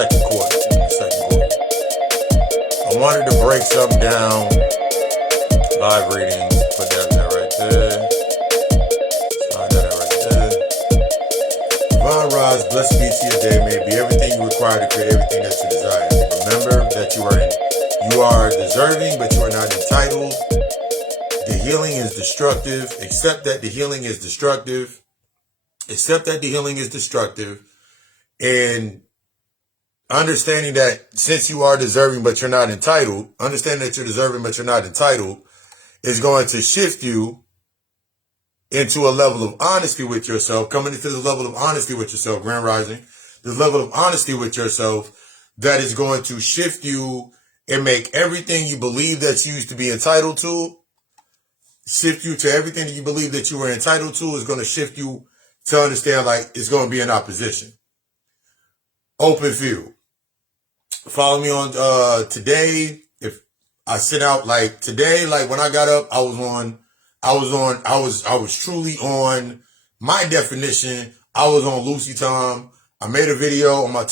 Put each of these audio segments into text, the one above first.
second quarter. I wanted to break something down. Live reading. Put that right there. Slide that right there. Divine rise, blessed be to your day. May it be everything you require to create everything that you desire. Remember that you are deserving, but you are not entitled. The healing is destructive. Accept that the healing is destructive. Accept that the healing is destructive. And understanding that since you are deserving, but you're not entitled, understanding that you're deserving, but you're not entitled, is going to shift you into a level of honesty with yourself, coming into the level of honesty with yourself, Grand Rising, the level of honesty with yourself that is going to shift you and make everything you believe that you used to be entitled to, shift you to everything that you believe that you were entitled to is going to shift you to understand like it's going to be in opposition. Open field. Follow me on today. If I sit out like today, like when I got up, I was truly on my definition. I was on Lucy time. I made a video on my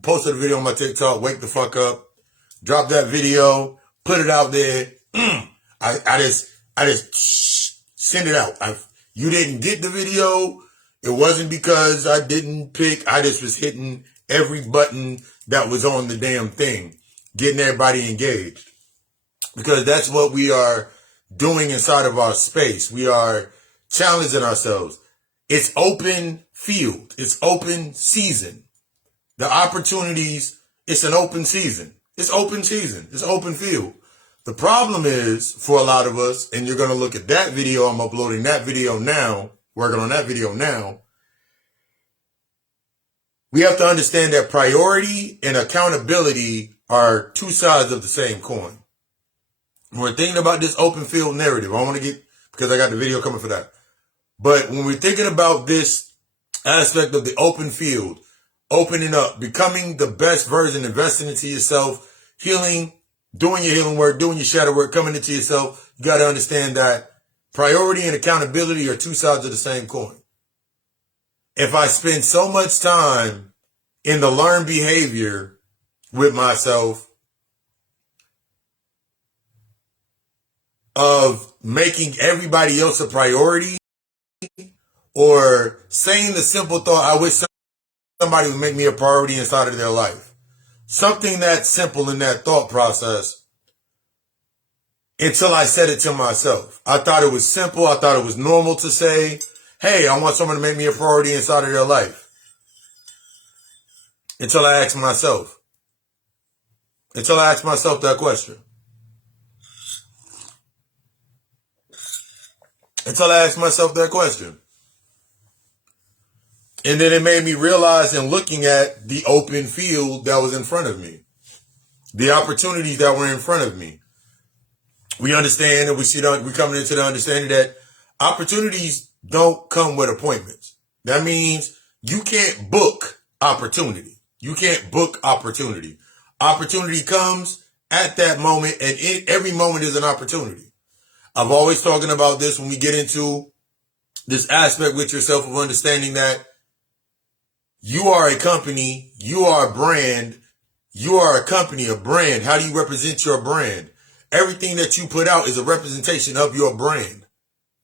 posted a video on my TikTok, wake the fuck up, drop that video, put it out there. I just send it out. You didn't get the video. It wasn't because I didn't pick. I just was hitting every button that was on the damn thing, getting everybody engaged. Because that's what we are doing inside of our space. We are challenging ourselves. It's open field. It's open season. The opportunities, it's an open season. It's open season. It's open field. The problem is, for a lot of us, and you're going to look at that video, I'm uploading that video now, working on that video now, we have to understand that priority and accountability are two sides of the same coin. When we're thinking about this open field narrative, I want to get, because I got the video coming for that. But when we're thinking about this aspect of the open field, opening up, becoming the best version, investing into yourself, healing, doing your healing work, doing your shadow work, coming into yourself, you got to understand that priority and accountability are two sides of the same coin. If I spend so much time in the learned behavior with myself of making everybody else a priority or saying the simple thought, I wish somebody would make me a priority inside of their life. Something that simple in that thought process until I said it to myself. I thought it was simple. I thought it was normal to say, hey, I want someone to make me a priority inside of their life. Until I asked myself. Until I asked myself that question. Until I asked myself that question. And then it made me realize in looking at the open field that was in front of me. The opportunities that were in front of me. We understand and we're coming into the understanding that opportunities don't come with appointments. That means you can't book opportunity. You can't book opportunity. Opportunity comes at that moment, and every moment is an opportunity. I've always talking about this when we get into this aspect with yourself of understanding that you are a company, you are a brand, you are a company, a brand. How do you represent your brand? Everything that you put out is a representation of your brand.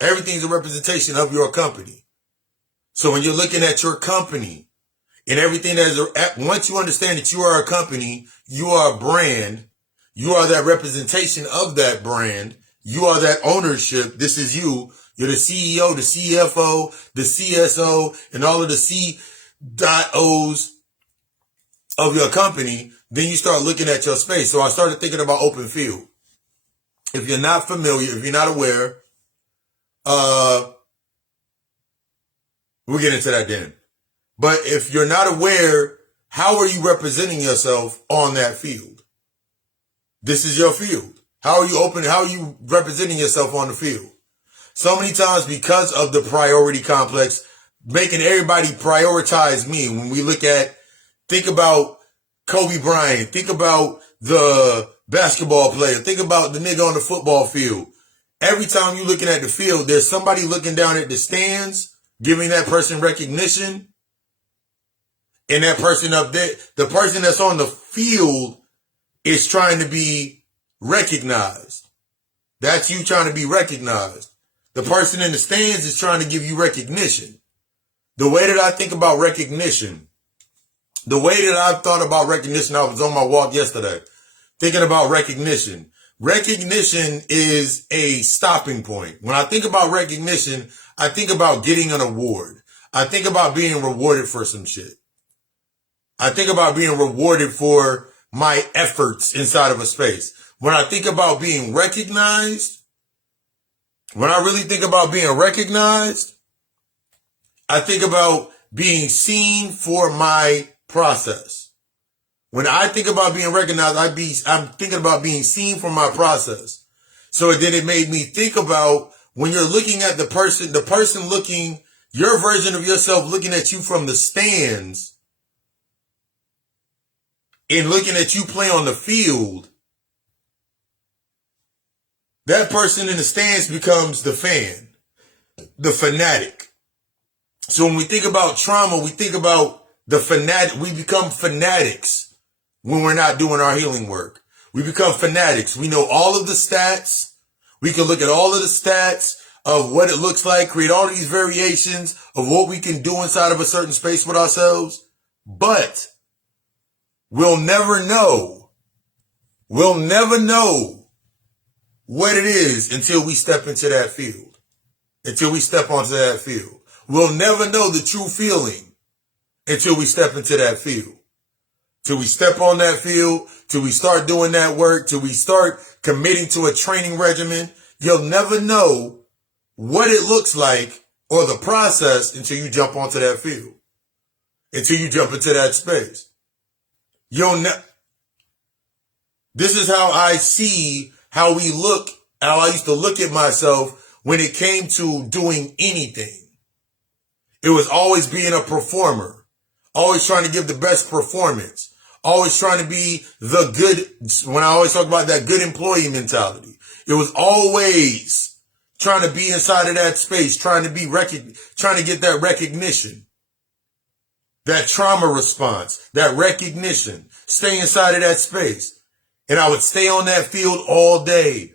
Everything's a representation of your company. So when you're looking at your company and everything that is, once you understand that you are a company, you are a brand, you are that representation of that brand, you are that ownership, this is you, you're the CEO, the CFO, the CSO, and all of the C.O's of your company, then you start looking at your space. So I started thinking about open field. If you're not familiar, if you're not aware, we'll get into that then. But if you're not aware, how are you representing yourself on that field? This is your field. How are you representing yourself on the field? So many times because of the priority complex, making everybody prioritize me. When we think about Kobe Bryant, think about the basketball player, think about the nigga on the football field. Every time you're looking at the field, there's somebody looking down at the stands, giving that person recognition. And that person up there, the person that's on the field is trying to be recognized. That's you trying to be recognized. The person in the stands is trying to give you recognition. The way that I think about recognition, the way that I've thought about recognition, I was on my walk yesterday, thinking about recognition. Recognition is a stopping point. When I think about recognition, I think about getting an award. I think about being rewarded for some shit. I think about being rewarded for my efforts inside of a space. When I think about being recognized, when I really think about being recognized, I think about being seen for my process. When I think about being recognized, I'm thinking about being seen for my process. So then it made me think about when you're looking at the person looking, your version of yourself looking at you from the stands and looking at you play on the field, that person in the stands becomes the fan, the fanatic. So when we think about trauma, we think about the fanatic. We become fanatics when we're not doing our healing work. We become fanatics. We know all of the stats. We can look at all of the stats of what it looks like, create all these variations of what we can do inside of a certain space with ourselves. But we'll never know. We'll never know what it is until we step into that field. Until we step onto that field. We'll never know the true feeling until we step into that field. Till we step on that field, till we start doing that work, till we start committing to a training regimen. You'll never know what it looks like or the process until you jump onto that field. Until you jump into that space. This is how I see how we look, how I used to look at myself when it came to doing anything. It was always being a performer, always trying to give the best performance, always trying to be the good, when I always talk about that good employee mentality, it was always trying to be inside of that space, trying to get that recognition, that trauma response, that recognition, stay inside of that space. And I would stay on that field all day,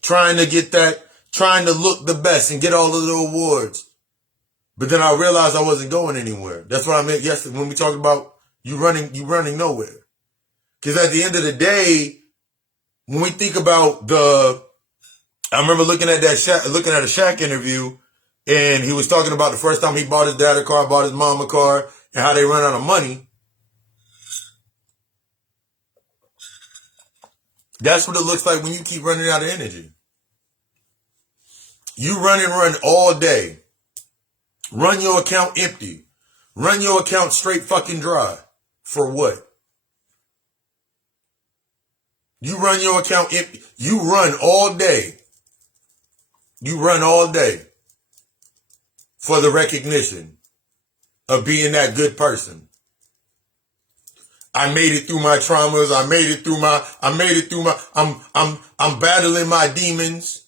trying to look the best and get all of the awards. But then I realized I wasn't going anywhere. That's what I meant yesterday when we talked about you running nowhere. Because at the end of the day, when we think about I remember looking at a Shaq interview, and he was talking about the first time he bought his dad a car, bought his mom a car, and how they run out of money. That's what it looks like when you keep running out of energy. You run all day. Run your account empty. Run your account straight fucking dry. For what? You run your account empty. You run all day. You run all day for the recognition of being that good person. I made it through my traumas. I'm battling my demons.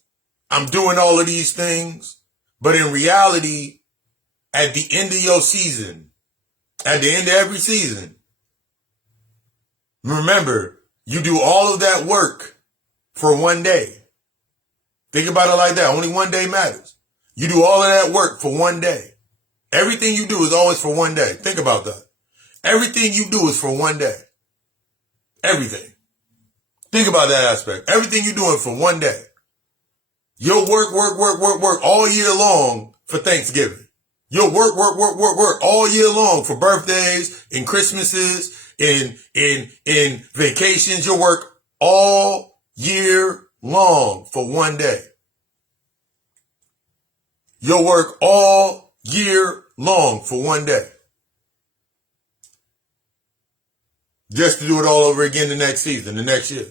I'm doing all of these things. But in reality, at the end of your season, at the end of every season, remember, you do all of that work for one day. Think about it like that. Only one day matters. You do all of that work for one day. Everything you do is always for one day. Think about that. Everything you do is for one day. Everything. Think about that aspect. Everything you're doing for one day. You'll work all year long for Thanksgiving. You'll work all year long for birthdays and Christmases and vacations. You'll work all year long for one day. You'll work all year long for one day. Just to do it all over again the next season, the next year.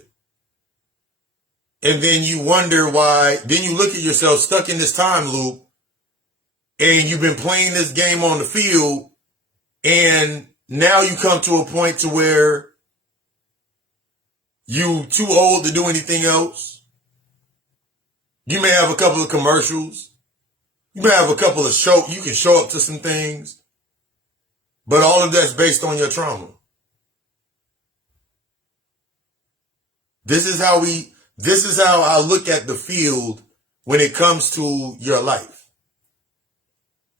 And then you wonder why, then you look at yourself stuck in this time loop, and you've been playing this game on the field, and now you come to a point to where you too old to do anything else. You may have a couple of commercials. You may have a couple of you can show up to some things. But all of that's based on your trauma. This is how I look at the field when it comes to your life.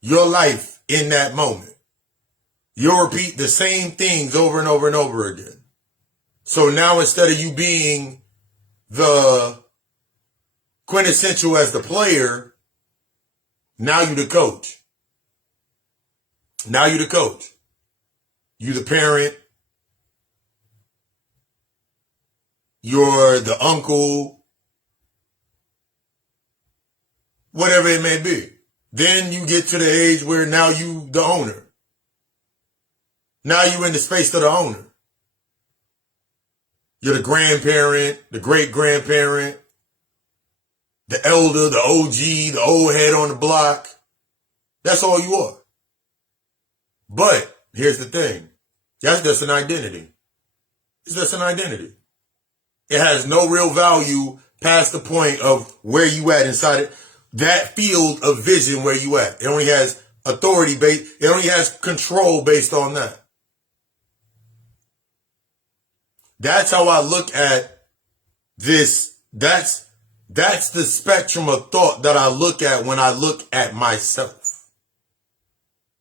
Your life in that moment. You'll repeat the same things over and over and over again. So now instead of you being the quintessential as the player, now you the coach. Now you the coach. You the parent. You're the uncle. Whatever it may be. Then you get to the age where now you the owner. Now you in the space of the owner. You're the grandparent, the great-grandparent, the elder, the OG, the old head on the block. That's all you are. But here's the thing. That's just an identity. It's just an identity. It has no real value past the point of where you at inside it. That field of vision where you at. It only has authority based. It only has control based on that. That's how I look at this. That's the spectrum of thought that I look at when I look at myself.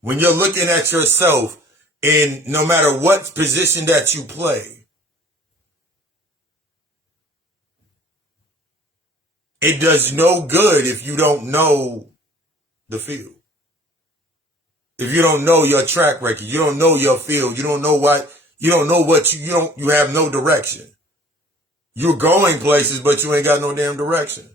When you're looking at yourself in no matter what position that you play, it does no good if you don't know the field. If you don't know your track record, you don't know your field, you don't know what you have no direction. You're going places, but you ain't got no damn direction.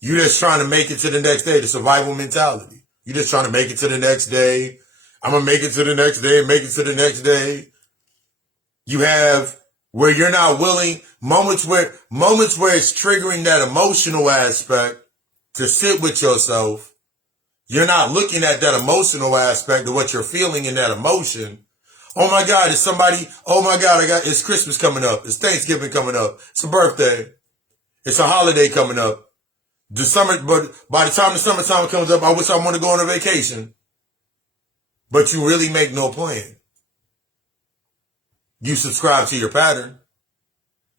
You're just trying to make it to the next day, the survival mentality. You're just trying to make it to the next day. I'm going to make it to the next day, make it to the next day. You have where you're not willing, moments where it's triggering that emotional aspect to sit with yourself. You're not looking at that emotional aspect of what you're feeling in that emotion. Oh my God, it's somebody, oh my God, it's Christmas coming up. It's Thanksgiving coming up. It's a birthday. It's a holiday coming up. But by the time the summertime comes up, I wish I want to go on a vacation. But you really make no plan. You subscribe to your pattern.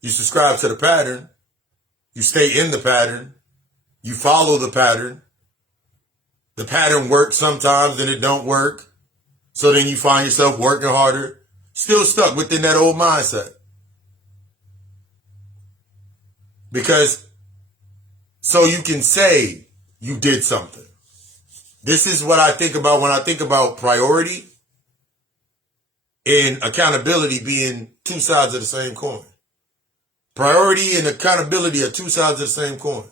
You subscribe to the pattern. You stay in the pattern. You follow the pattern. The pattern works sometimes and it don't work. So then you find yourself working harder, still stuck within that old mindset. Because so you can say you did something. This is what I think about when I think about priority and accountability being two sides of the same coin. Priority and accountability are two sides of the same coin.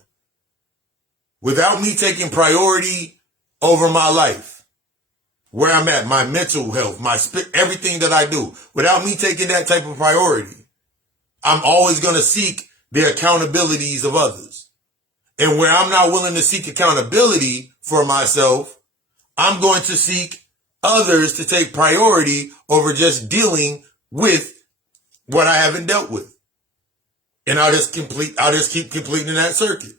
Without me taking priority over my life, where I'm at, my mental health, everything that I do, without me taking that type of priority, I'm always going to seek the accountabilities of others. And where I'm not willing to seek accountability for myself, I'm going to seek others to take priority over just dealing with what I haven't dealt with. And I'll just keep completing that circuit.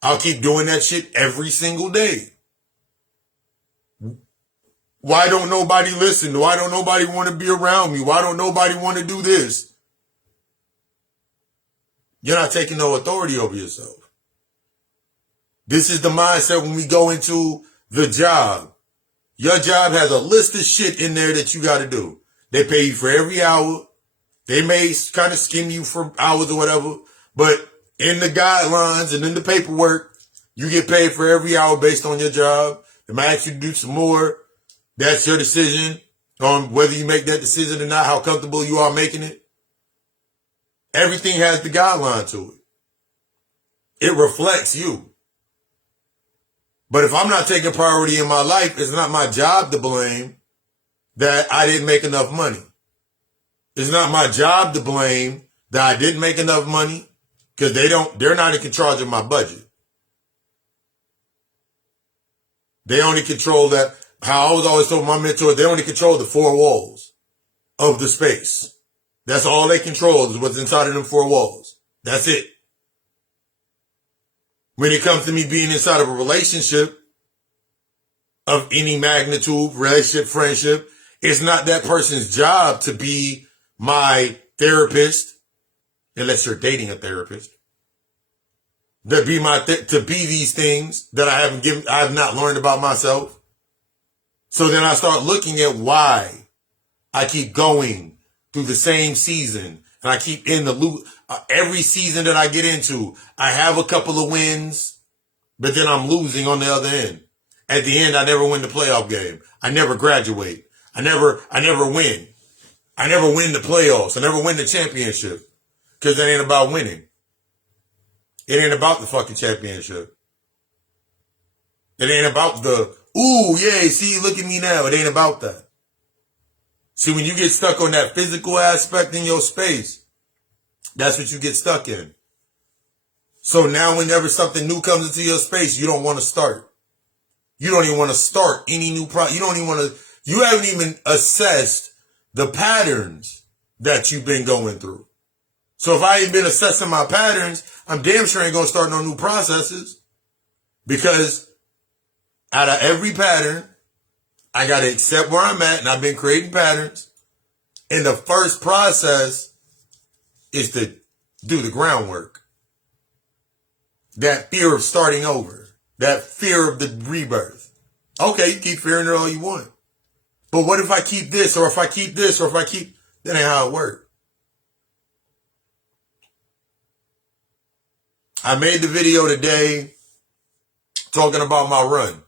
I'll keep doing that shit every single day. Why don't nobody listen? Why don't nobody want to be around me? Why don't nobody want to do this? You're not taking no authority over yourself. This is the mindset when we go into the job. Your job has a list of shit in there that you got to do. They pay you for every hour. They may kind of skim you for hours or whatever, but in the guidelines and in the paperwork, you get paid for every hour based on your job. They might ask you to do some more. That's your decision on whether you make that decision or not, how comfortable you are making it. Everything has the guideline to it. It reflects you. But if I'm not taking priority in my life, it's not my job to blame that I didn't make enough money. It's not my job to blame that I didn't make enough money because they're not in charge of my budget. They only control that. How I was always told my mentor, they only control the four walls of the space. That's all they control is what's inside of them four walls. That's it. When it comes to me being inside of a relationship of any magnitude, relationship, friendship, It's not that person's job to be my therapist, unless you're dating a therapist. To be these things that I have not learned about myself. So then I start looking at why I keep going through the same season, and I keep in the loop. Every season that I get into, I have a couple of wins, but then I'm losing on the other end. At the end, I never win the playoff game. I never graduate. I never win. I never win the playoffs. I never win the championship. Because it ain't about winning. It ain't about the fucking championship. It ain't about the, ooh, yay, see, look at me now. It ain't about that. See, when you get stuck on that physical aspect in your space, that's what you get stuck in. So now whenever something new comes into your space, you don't want to start. You don't even want to start any new project. You haven't even assessed the patterns that you've been going through. So if I ain't been assessing my patterns, I'm damn sure ain't going to start no new processes. Because out of every pattern, I got to accept where I'm at, and I've been creating patterns. And the first process is to do the groundwork. That fear of starting over. That fear of the rebirth. Okay, you keep fearing it all you want. But what if I keep this, or if I keep this, or if I keep... That ain't how it works. I made the video today talking about my run.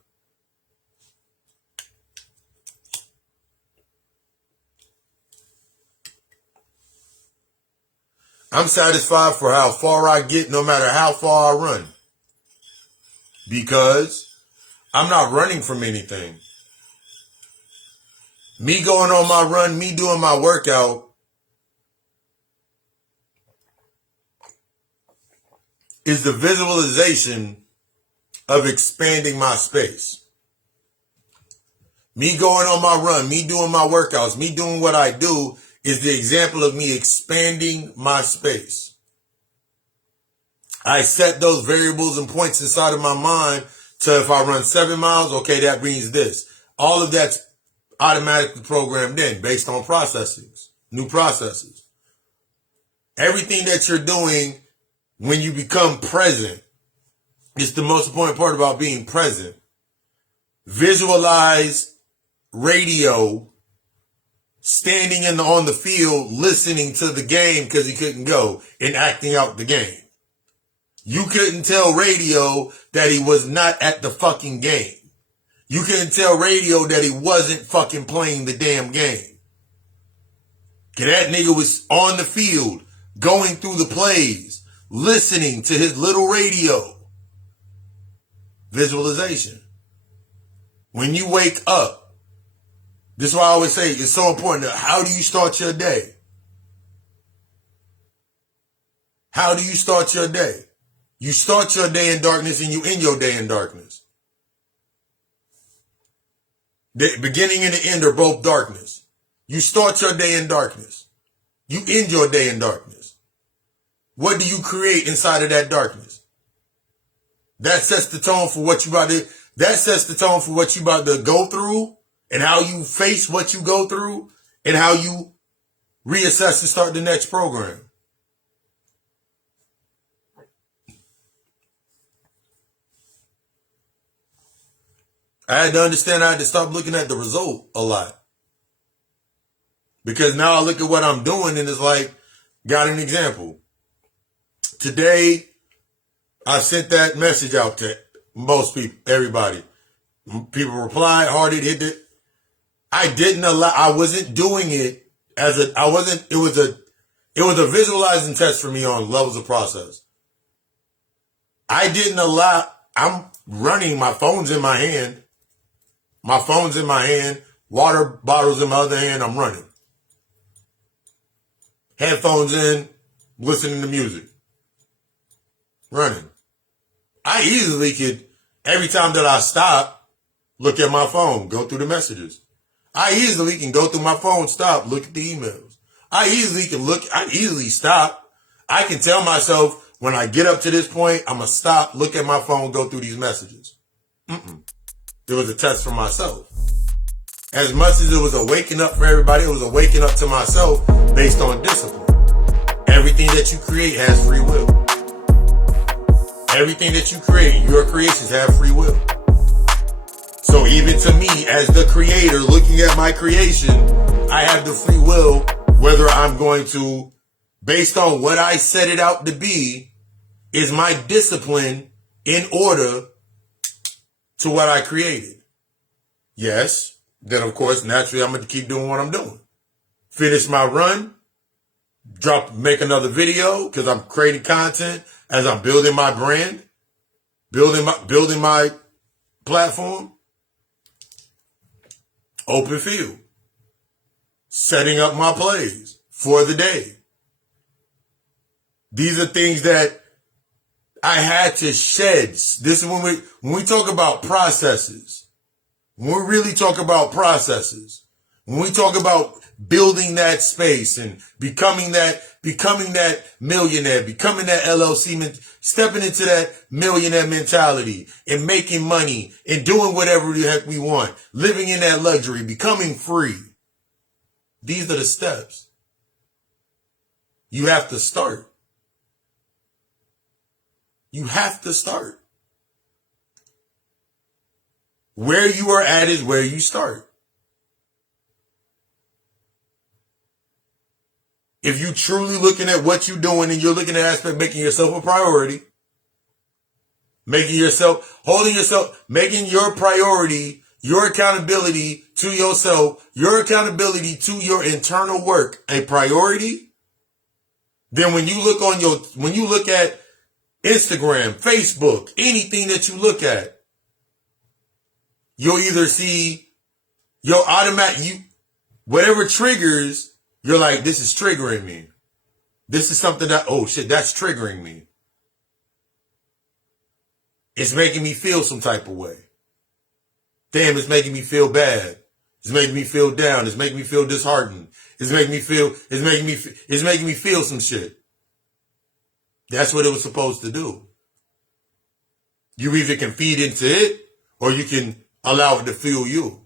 I'm satisfied for how far I get, no matter how far I run. Because I'm not running from anything. Me going on my run, me doing my workout, is the visualization of expanding my space. Me going on my run, me doing my workouts, me doing what I do is the example of me expanding my space. I set those variables and points inside of my mind to if I run 7 miles, okay, that means this. All of that's automatically programmed in based on processes, new processes. Everything that you're doing when you become present is the most important part about being present. Visualize radio standing on the field listening to the game because he couldn't go and acting out the game. You couldn't tell radio that he was not at the fucking game. You couldn't tell radio that he wasn't fucking playing the damn game. Cause that nigga was on the field, going through the plays, listening to his little radio. Visualization. When you wake up, this is why I always say it's so important. How do you start your day? How do you start your day? You start your day in darkness and you end your day in darkness. The beginning and the end are both darkness. You start your day in darkness. You end your day in darkness. What do you create inside of that darkness? That sets the tone for what you about to go through and how you face what you go through and how you reassess and start the next program. I had to understand I had to stop looking at the result a lot. Because now I look at what I'm doing and it's like, got an example. Today, I sent that message out to most people, everybody. People replied, hearted, hit it. I wasn't doing it it was a visualizing test for me on levels of process. I'm running, my phone's in my hand. Water bottles in my other hand, I'm running. Headphones in, listening to music. Running. I easily could, every time that I stop, look at my phone, go through the messages. I easily can go through my phone, stop, look at the emails. I easily stop. I can tell myself when I get up to this point, I'm going to stop, look at my phone, go through these messages. It was a test for myself. As much as it was a waking up for everybody, it was a waking up to myself based on discipline. Everything that you create has free will. Everything that you create, your creations have free will. So even to me, as the creator, looking at my creation, I have the free will whether I'm going to, based on what I set it out to be, is my discipline in order to what I created. Yes, then of course, naturally, I'm going to keep doing what I'm doing. Finish my run, make another video because I'm creating content as I'm building my brand, building my platform. Open field. Setting up my plays for the day. These are things that I had to shed. This is when we talk about processes. When we really talk about processes. When we talk about building that space and becoming that millionaire, becoming that LLC, stepping into that millionaire mentality and making money and doing whatever the heck we want, living in that luxury, becoming free. These are the steps. You have to start. You have to start. Where you are at is where you start. If you're truly looking at what you're doing and you're looking at aspect, making yourself a priority, making your priority, your accountability to yourself, your accountability to your internal work a priority, then when you look at Instagram, Facebook, anything that you look at, you'll either see whatever triggers. You're like, this is triggering me. This is something that, oh shit, that's triggering me. It's making me feel some type of way. Damn, it's making me feel bad. It's making me feel down. It's making me feel disheartened. It's making me feel some shit. That's what it was supposed to do. You either can feed into it or you can allow it to fuel you.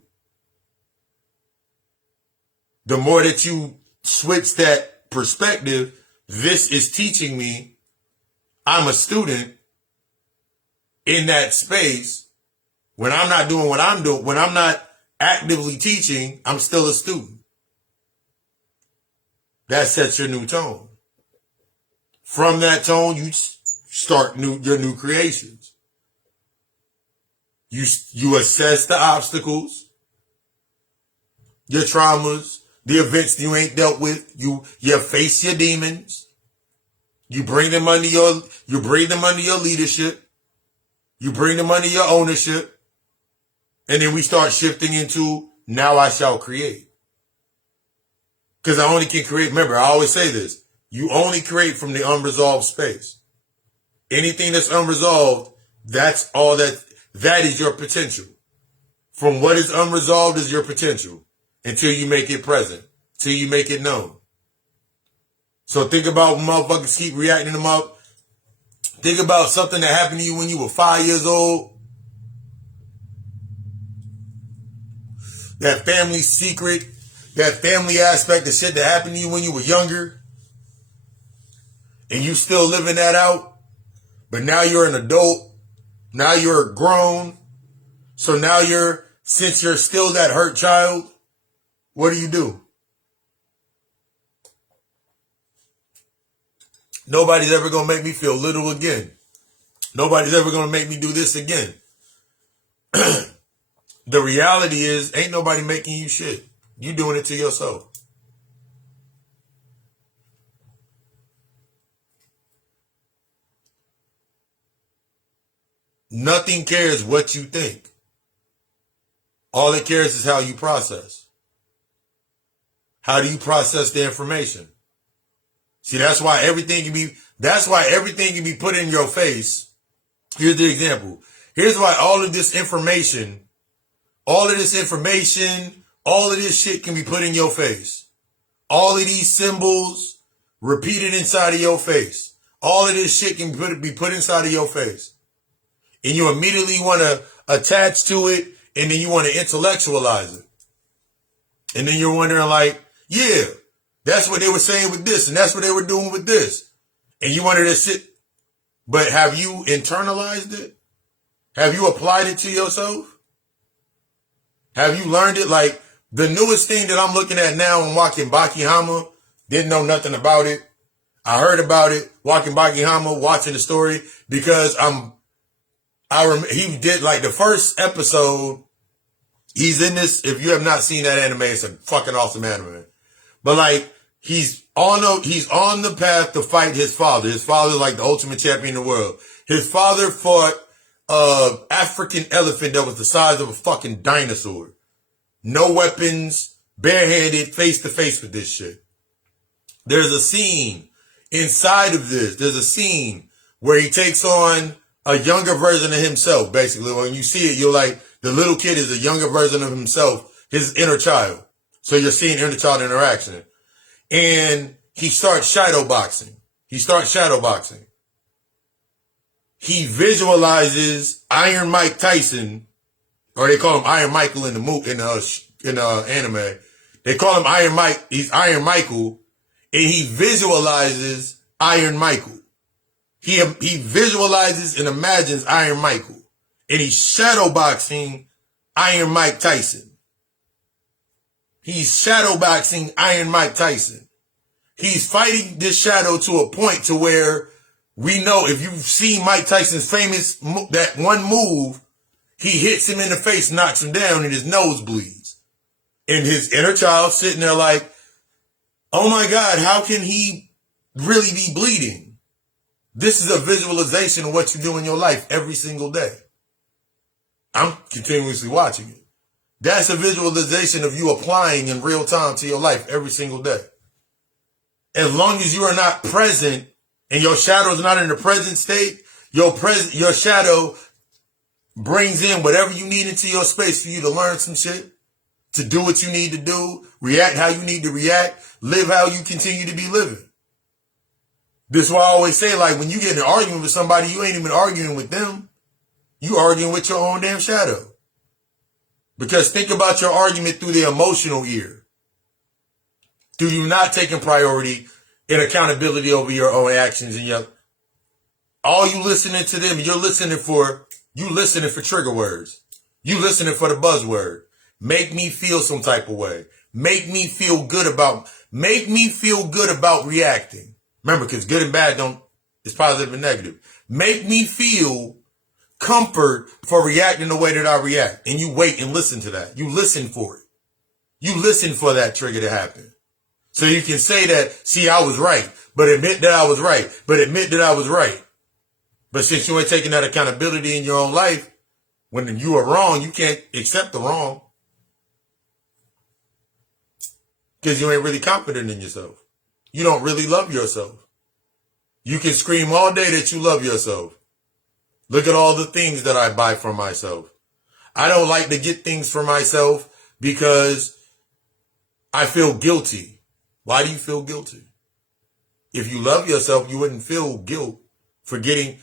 The more that you switch that perspective, this is teaching me I'm a student in that space. When I'm not doing what I'm doing, when I'm not actively teaching, I'm still a student. That sets your new tone. From that tone, you start your new creations. You assess the obstacles, your traumas, the events you ain't dealt with. You face your demons. You bring them under your leadership. You bring them under your ownership. And then we start shifting into now I shall create. Because I only can create. Remember, I always say this. You only create from the unresolved space. Anything that's unresolved, that's all that is your potential. From what is unresolved is your potential. Until you make it present. Till you make it known. So think about when motherfuckers keep reacting them up. Think about something that happened to you when you were 5 years old. That family secret. That family aspect of shit that happened to you when you were younger. And you still living that out. But now you're an adult. Now you're grown. So now since you're still that hurt child, what do? Nobody's ever going to make me feel little again. Nobody's ever going to make me do this again. The reality is, ain't nobody making you shit. You doing it to yourself. Nothing cares what you think. All it cares is how you process. How do you process the information? See, that's why everything can be put in your face. Here's the example. Here's why all of this information, all of this shit can be put in your face. All of these symbols repeated inside of your face. All of this shit can be put inside of your face. And you immediately want to attach to it, and then you want to intellectualize it. And then you're wondering like, yeah, that's what they were saying with this, and that's what they were doing with this. And you wanted to sit, but have you internalized it? Have you applied it to yourself? Have you learned it? Like the newest thing that I'm looking at now, I'm watching Baki Hama. Didn't know nothing about it. I heard about it, watching Baki Hama, watching the story, because he did like the first episode. He's in this. If you have not seen that anime, it's a fucking awesome anime. But like, he's on the path to fight his father. His father is like the ultimate champion in the world. His father fought an African elephant that was the size of a fucking dinosaur. No weapons, barehanded, face to face with this shit. There's a scene inside of this. There's a scene where he takes on a younger version of himself. Basically, when you see it, you're like, the little kid is a younger version of himself, his inner child. So you're seeing inner child interaction. And he starts shadowboxing. He visualizes Iron Mike Tyson, or they call him Iron Michael in the anime. They call him Iron Mike. He's Iron Michael, and he visualizes Iron Michael. He visualizes and imagines Iron Michael, and he's shadowboxing Iron Mike Tyson. He's shadowboxing Iron Mike Tyson. He's fighting this shadow to a point to where we know, if you've seen Mike Tyson's famous, that one move, he hits him in the face, knocks him down, and his nose bleeds. And his inner child sitting there like, oh my God, how can he really be bleeding? This is a visualization of what you do in your life every single day. I'm continuously watching it. That's a visualization of you applying in real time to your life every single day. As long as you are not present and your shadow is not in the present state, your shadow brings in whatever you need into your space for you to learn some shit, to do what you need to do, react how you need to react, live how you continue to be living. This is why I always say, like, when you get in an argument with somebody, you ain't even arguing with them. You arguing with your own damn shadow. Because think about your argument through the emotional ear. Do you not taking priority and accountability over your own actions and all you listening to them, you're listening for trigger words. You listening for the buzzword. Make me feel some type of way. Make me feel good about reacting. Remember, because good and bad it's positive and negative. Make me feel comfort for reacting the way that I react. And you wait and listen to that. You listen for it. You listen for that trigger to happen. So you can say that, see, I was right, but admit that I was right, But since you ain't taking that accountability in your own life, when you are wrong, you can't accept the wrong. Because you ain't really confident in yourself. You don't really love yourself. You can scream all day that you love yourself. Look at all the things that I buy for myself. I don't like to get things for myself because I feel guilty. Why do you feel guilty? If you love yourself, you wouldn't feel guilt for giving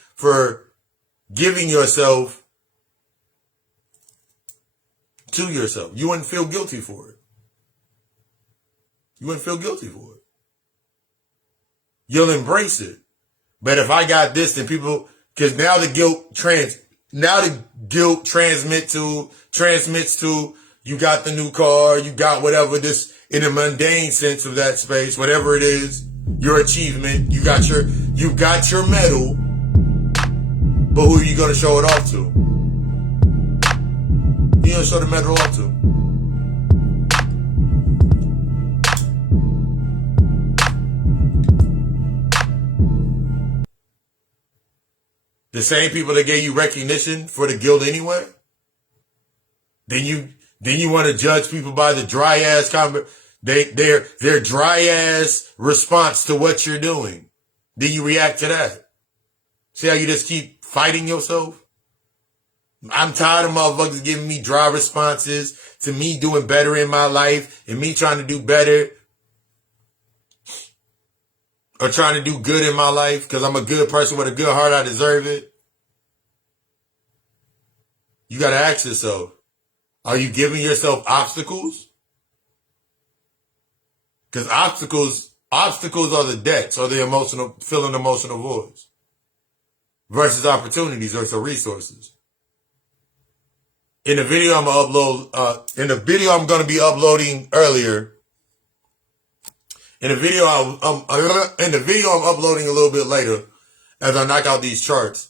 yourself to yourself. You wouldn't feel guilty for it. You'll embrace it. But if I got this, then people, because now the guilt transmits to you got the new car, you got whatever, this in a mundane sense of that space, whatever it is, your achievement, you got your medal, but who are you going to show it off to? Who you going to show the medal off to? The same people that gave you recognition for the guilt anyway? Then you want to judge people by the dry ass their dry ass response to what you're doing. Then you react to that. See how you just keep fighting yourself? I'm tired of motherfuckers giving me dry responses to me doing better in my life and me trying to do better or trying to do good in my life because I'm a good person with a good heart. I deserve it. You got to ask yourself, are you giving yourself obstacles? Because obstacles are the debts or the filling emotional voids versus opportunities versus resources. In the video I'm going to be uploading earlier. In the video I'm uploading a little bit later as I knock out these charts.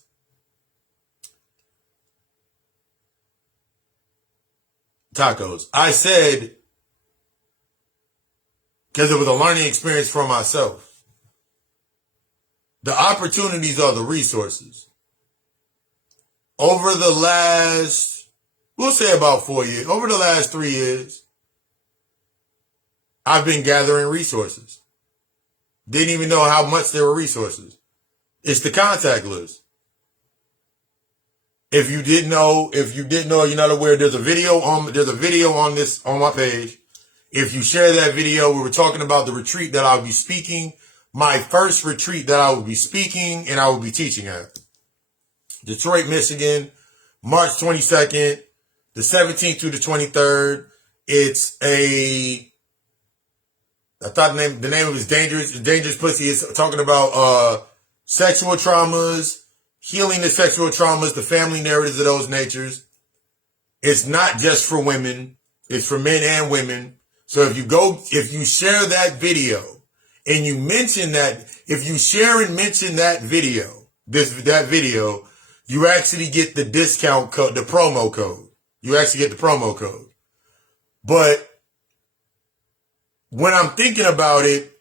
Tacos. I said, because it was a learning experience for myself, the opportunities are the resources. Over the last, we'll say about 4 years, over the last 3 years, I've been gathering resources. Didn't even know how much there were resources. It's the contact list. If you didn't know, you're not aware, there's a video on my page. If you share that video, we were talking about the retreat that I'll be speaking, my first retreat that I will be speaking and I will be teaching at. Detroit, Michigan, March 22nd, the 17th through the 23rd. It's I thought the name of it is Dangerous Pussy. It's talking about sexual traumas, healing the sexual traumas, the family narratives of those natures. It's not just for women. It's for men and women. So if you share that video and you mention that, if you share and mention that video, you actually get the discount code, the promo code. You actually get the promo code. But when I'm thinking about it,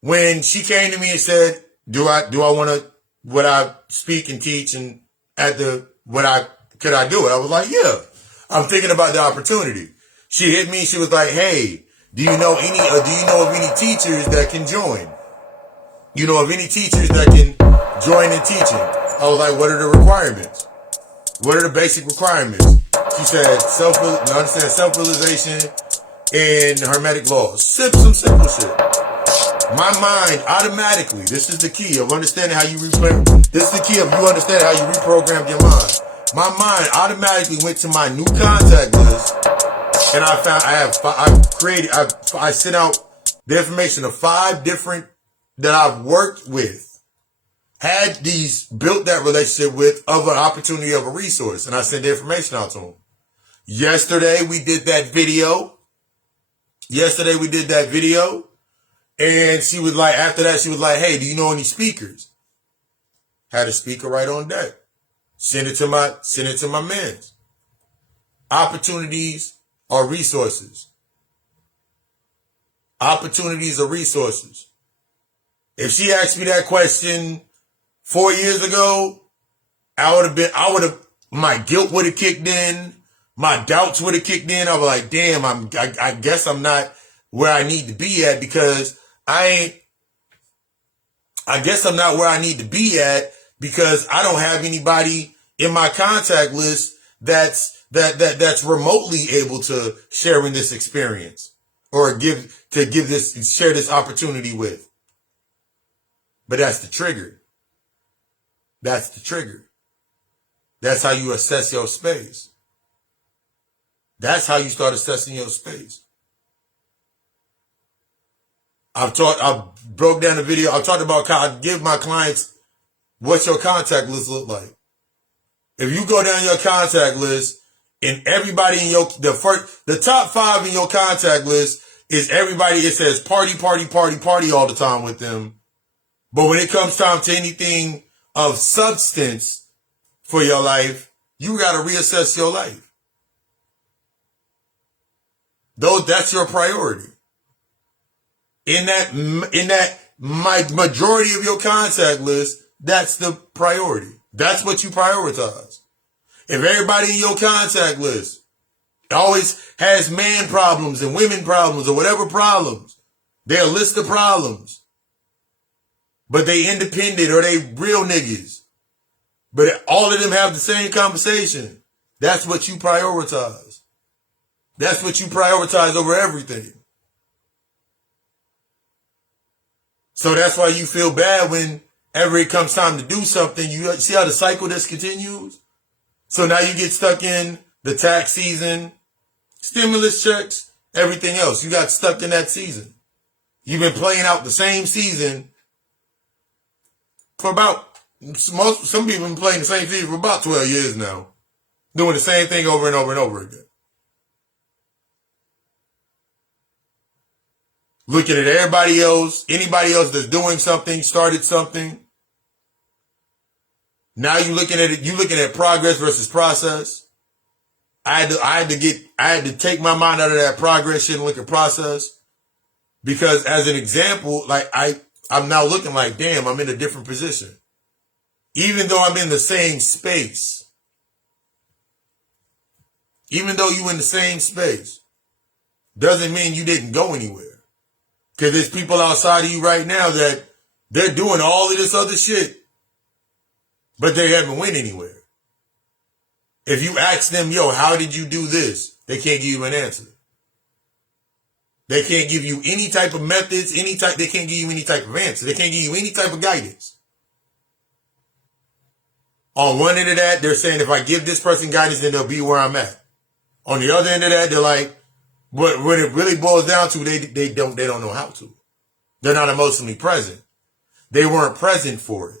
when she came to me and said, do I want to, would I speak and teach and could I do it? I was like, yeah, I'm thinking about the opportunity. She hit me. She was like, hey, do you know of any teachers that can join? You know of any teachers that can join in teaching? I was like, what are the requirements? What are the basic requirements? She said, self-realization and hermetic laws. Some simple shit. My mind automatically, this is the key of understanding how you understand how you reprogrammed your mind. My mind automatically went to my new contact list, and I found I sent out the information of 5 different that I've worked with, built that relationship with, of an opportunity, of a resource, and I sent the information out to them. Yesterday we did that video, and she was like, after that, she was like, hey, do you know any speakers? Had a speaker right on deck. Send it to my mans. Opportunities are resources. Opportunities are resources. If she asked me that question 4 years ago, my guilt would have kicked in. My doubts would have kicked in. I was like, damn, I guess I'm not where I need to be at, because I guess I'm not where I need to be at because I don't have anybody in my contact list that's remotely able to share in this experience or share this opportunity with. But that's the trigger. That's how you assess your space. That's how you start assessing your space. I broke down the video. I talked about, I give my clients, what's your contact list look like? If you go down your contact list and everybody in the top 5 in your contact list is everybody, it says party all the time with them. But when it comes time to anything of substance for your life, you got to reassess your life. That's your priority. In that majority of your contact list, that's the priority. That's what you prioritize. If everybody in your contact list always has man problems and women problems or whatever problems, they're a list of problems, but they independent or they real niggas, but all of them have the same conversation, that's what you prioritize. That's what you prioritize over everything. So that's why you feel bad whenever it comes time to do something. You see how the cycle just continues? So now you get stuck in the tax season, stimulus checks, everything else. You got stuck in that season. You've been playing out the same season for about, some people have been playing the same season for about 12 years now. Doing the same thing over and over and over again. Looking at everybody else, anybody else that's doing something, started something. Now you're looking at it, you're looking at progress versus process. I had to take my mind out of that progress shit and look at process. Because as an example, like I'm now looking like, damn, I'm in a different position. Even though I'm in the same space. Even though you in the same space, doesn't mean you didn't go anywhere. Because there's people outside of you right now that they're doing all of this other shit, but they haven't went anywhere. If you ask them, yo, how did you do this? They can't give you an answer. They can't give you any type of methods, they can't give you any type of answer. They can't give you any type of guidance. On one end of that, they're saying if I give this person guidance, then they'll be where I'm at. On the other end of that, they're like, but when it really boils down to, they don't know how to. They're not emotionally present. They weren't present for it.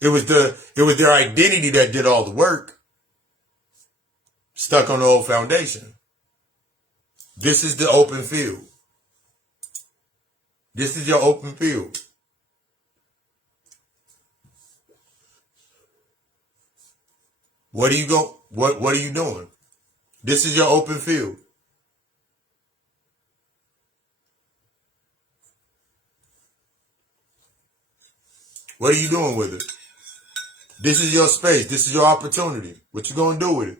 It was their identity that did all the work. Stuck on the old foundation. This is the open field. This is your open field. What are you doing? This is your open field. What are you doing with it? This is your space. This is your opportunity. What you gonna do with it?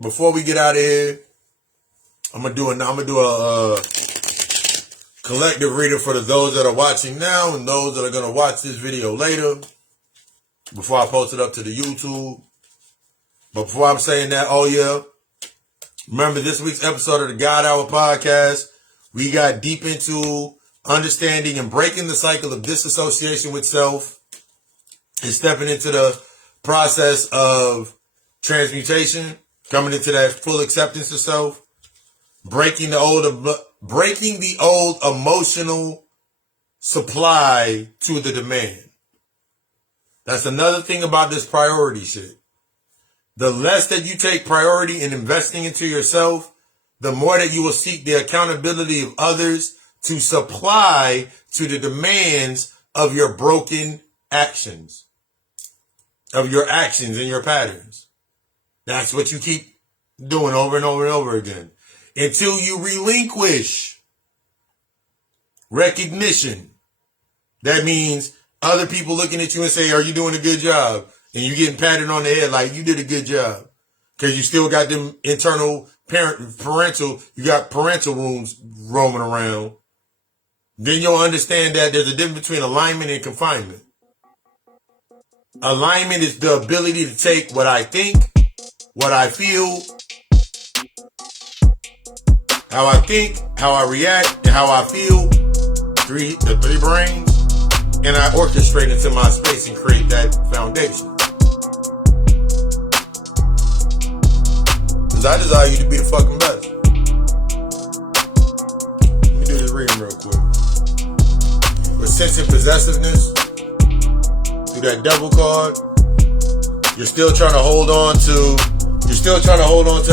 Before we get out of here, I'm gonna do a collective reader for those that are watching now and those that are gonna watch this video later. Before I post it up to the YouTube. But before I'm saying that, oh yeah, remember this week's episode of the God Hour podcast, we got deep into understanding and breaking the cycle of disassociation with self and stepping into the process of transmutation, coming into that full acceptance of self, breaking the old emotional supply to the demand. That's another thing about this priority shit. The less that you take priority in investing into yourself, the more that you will seek the accountability of others to supply to the demands of your broken actions, of your actions and your patterns. That's what you keep doing over and over and over again until you relinquish recognition. That means other people looking at you and say, are you doing a good job? And you getting patted on the head like you did a good job. Because you still got them internal you got parental wounds roaming around. Then you'll understand that there's a difference between alignment and confinement. Alignment is the ability to take what I think, what I feel, how I think, how I react, and how I feel, the three brains, and I orchestrate into my space and create that foundation. Because I desire you to be the fucking best. Let me do this reading real quick. With sensing possessiveness, through that devil card, you're still trying to hold on to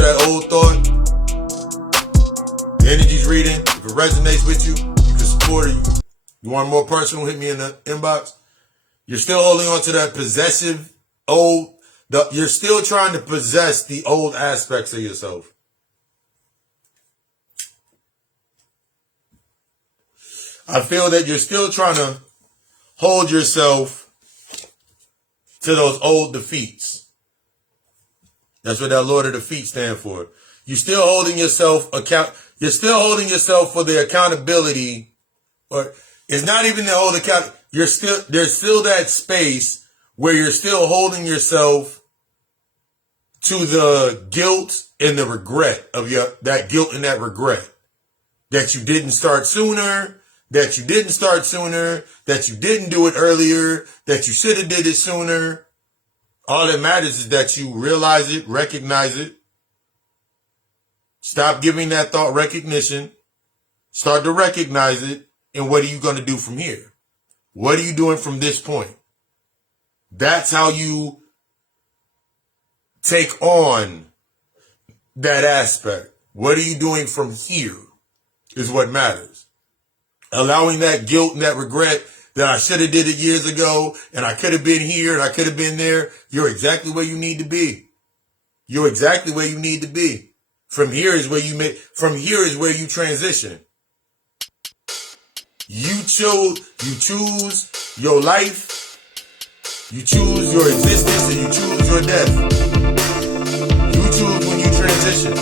that old thought. The energy's reading. If it resonates with you, you can support it. You want more personal, hit me in the inbox. You're still holding on to that possessive you're still trying to possess the old aspects of yourself. I feel that you're still trying to hold yourself to those old defeats. That's what that Lord of Defeat stand for. You're still holding yourself for the accountability, or it's not even the old account. There's still that space where you're still holding yourself to the guilt and the regret of that guilt and that regret that you didn't start sooner, that you didn't start sooner, that you didn't do it earlier, that you should have did it sooner. All that matters is that you realize it, recognize it. Stop giving that thought recognition. Start to recognize it. And what are you going to do from here? What are you doing from this point? That's how you take on that aspect. What are you doing from here is what matters. Allowing that guilt and that regret that I should have did it years ago and I could have been here and I could have been there. You're exactly where you need to be. You're exactly where you need to be. From here is where you transition. You choose your life, you choose your existence, and you choose your death. You choose when you transition.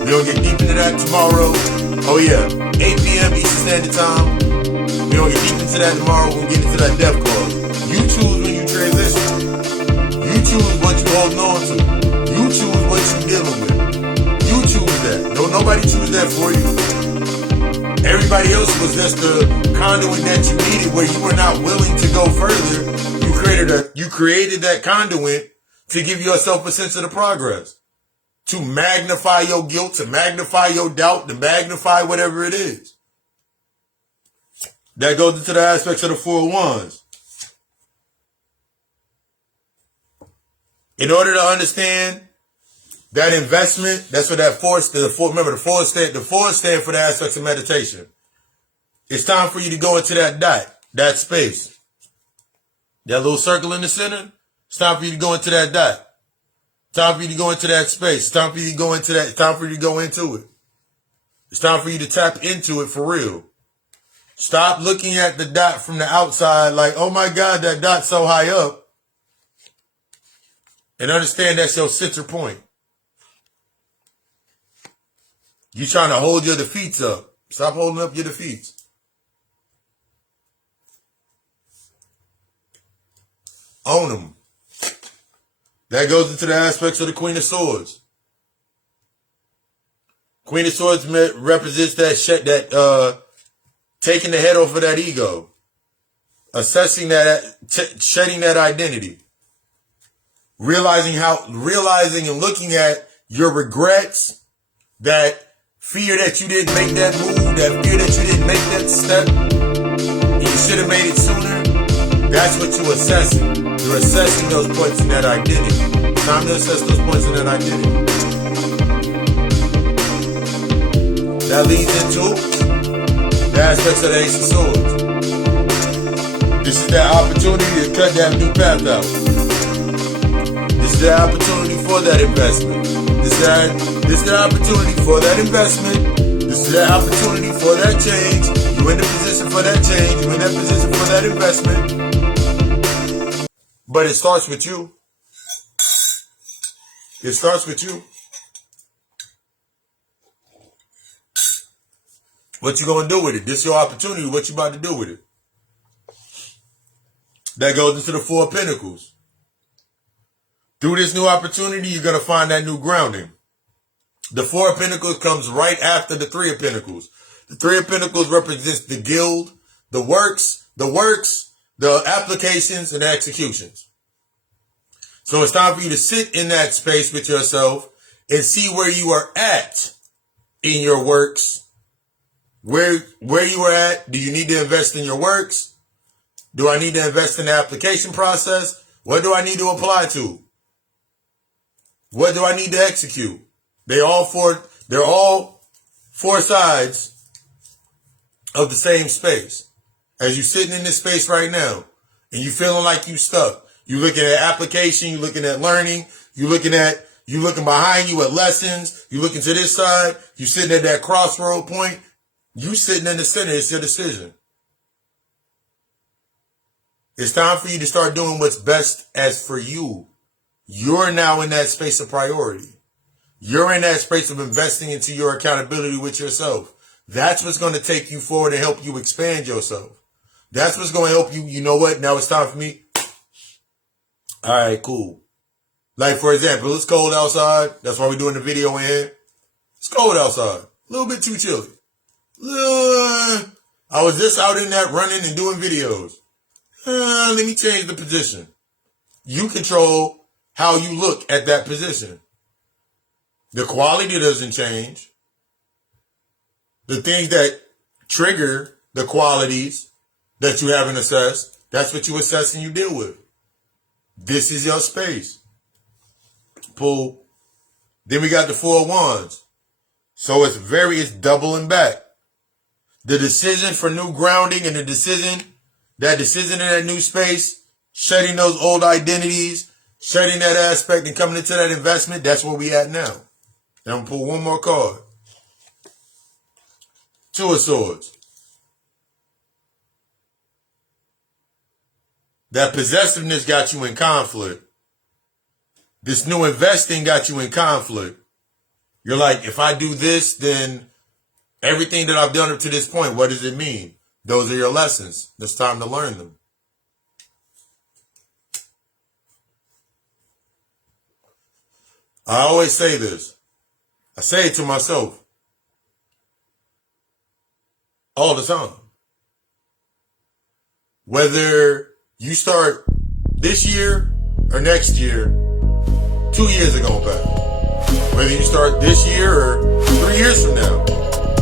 We're gonna get deep into that tomorrow. Oh yeah, 8 p.m. Eastern Standard Time. We're gonna get deep into that tomorrow. We'll get into that death clause. You choose when you transition. You choose what you're holding on to. You choose what you're dealing with. You choose that. No, nobody choose that for you. Everybody else was just the conduit that you needed where you were not willing to go further. You created that conduit to give yourself a sense of the progress. To magnify your guilt, to magnify your doubt, to magnify whatever it is. That goes into the aspects of the 4 wands. In order to understand that investment, that's what that remember the 4 stand for the aspects of meditation. It's time for you to go into that dot, that space. That little circle in the center, it's time for you to go into that dot. It's time for you to go into that space. It's time for you to go into that. It's time for you to go into it. It's time for you to tap into it for real. Stop looking at the dot from the outside like, oh my God, that dot's so high up. And understand that's your center point. You trying to hold your defeats up. Stop holding up your defeats. Own them. That goes into the aspects of the Queen of Swords. Queen of Swords represents that taking the head off of that ego. Assessing that, shedding that identity. Realizing and looking at your regrets, that fear that you didn't make that move, that fear that you didn't make that step, and you should have made it sooner. That's what you're assessing. You're assessing those points in that identity. It's time to assess those points in that identity. That leads into the aspects of the Ace of Swords. This is that opportunity to cut that new path out. This is the opportunity for that investment. This is the opportunity for that investment. This is the opportunity for that change. You're in the position for that change. You're in that position for that investment. But it starts with you. It starts with you. What you gonna do with it? This is your opportunity. What you about to do with it? That goes into the 4 of Pentacles. Through this new opportunity, you're gonna find that new grounding. The 4 of Pentacles comes right after the 3 of Pentacles. The 3 of Pentacles represents the guild, the works, the applications, and the executions. So it's time for you to sit in that space with yourself and see where you are at in your works. Where you are at. Do you need to invest in your works? Do I need to invest in the application process? What do I need to apply to? What do I need to execute? They're all 4 sides of the same space. As you're sitting in this space right now and you feeling like you stuck, you looking at application, you looking at learning, you looking behind you at lessons, you looking to this side, you sitting at that crossroad point, you sitting in the center, it's your decision. It's time for you to start doing what's best as for you. You're now in that space of priority. You're in that space of investing into your accountability with yourself. That's what's going to take you forward and help you expand yourself. That's what's going to help you. You know what? Now it's time for me. All right, cool. Like, for example, it's cold outside. That's why we're doing the video in here. It's cold outside. A little bit too chilly. A I was just out in that running and doing videos. Let me change the position. You control how you look at that position. The quality doesn't change. The things that trigger the qualities that you haven't assessed, that's what you assess and you deal with. This is your space. Pull. Then we got the 4 of Wands. So it's doubling back. The decision for new grounding and that decision in that new space, shedding those old identities, shedding that aspect and coming into that investment, that's where we at now. And I'm going to pull one more card. 2 of Swords. That possessiveness got you in conflict. This new investing got you in conflict. You're like, if I do this, then everything that I've done up to this point, what does it mean? Those are your lessons. It's time to learn them. I always say this. I say it to myself all the time. Whether you start this year or next year, 2 years are going back. Whether you start this year or 3 years from now,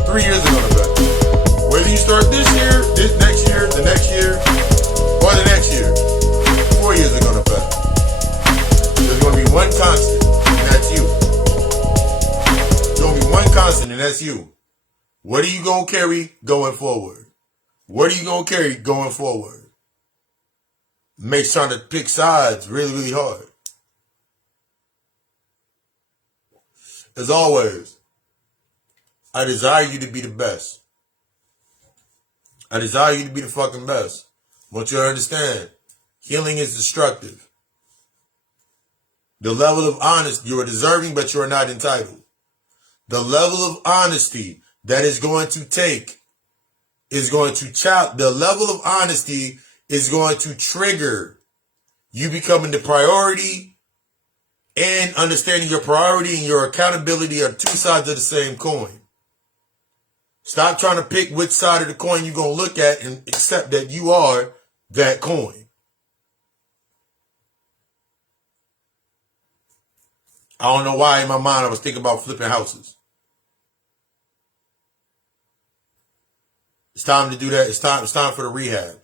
3 years are going back. Whether you start this year, this next year, the next year, or the next year, 4 years are going back. There's going to be one constant, and that's you. There's going to be one constant, and that's you. What are you going to carry going forward? What are you going to carry going forward? Makes trying to pick sides really, really hard. As always, I desire you to be the best. I desire you to be the fucking best. I want you to understand, healing is destructive. The level of honesty, you are deserving, but you are not entitled. The level of honesty that is going to take the level of honesty is going to trigger you becoming the priority, and understanding your priority and your accountability are 2 sides of the same coin. Stop trying to pick which side of the coin you're going to look at and accept that you are that coin. I don't know why in my mind I was thinking about flipping houses. It's time to do that. It's time for the rehab.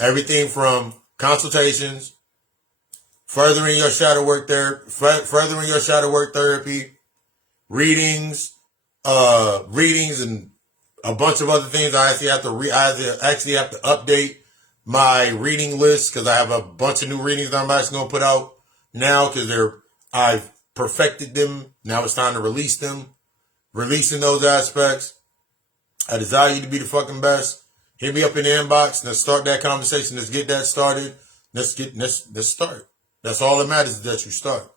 Everything from consultations, furthering your shadow work therapy, readings and a bunch of other things. I actually have to update my reading list because I have a bunch of new readings that I'm actually going to put out now because I've perfected them. Now it's time to release them. Releasing those aspects. I desire you to be the fucking best. Hit me up in the inbox. Let's start that conversation. Let's get that started. Let's start. That's all that matters is that you start.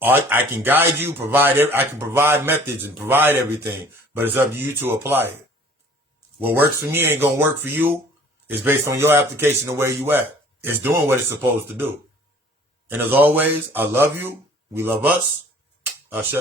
I can guide you, I can provide methods and provide everything, but it's up to you to apply it. What works for me ain't gonna work for you. It's based on your application and where you at. It's doing what it's supposed to do. And as always, I love you. We love us. Ashe.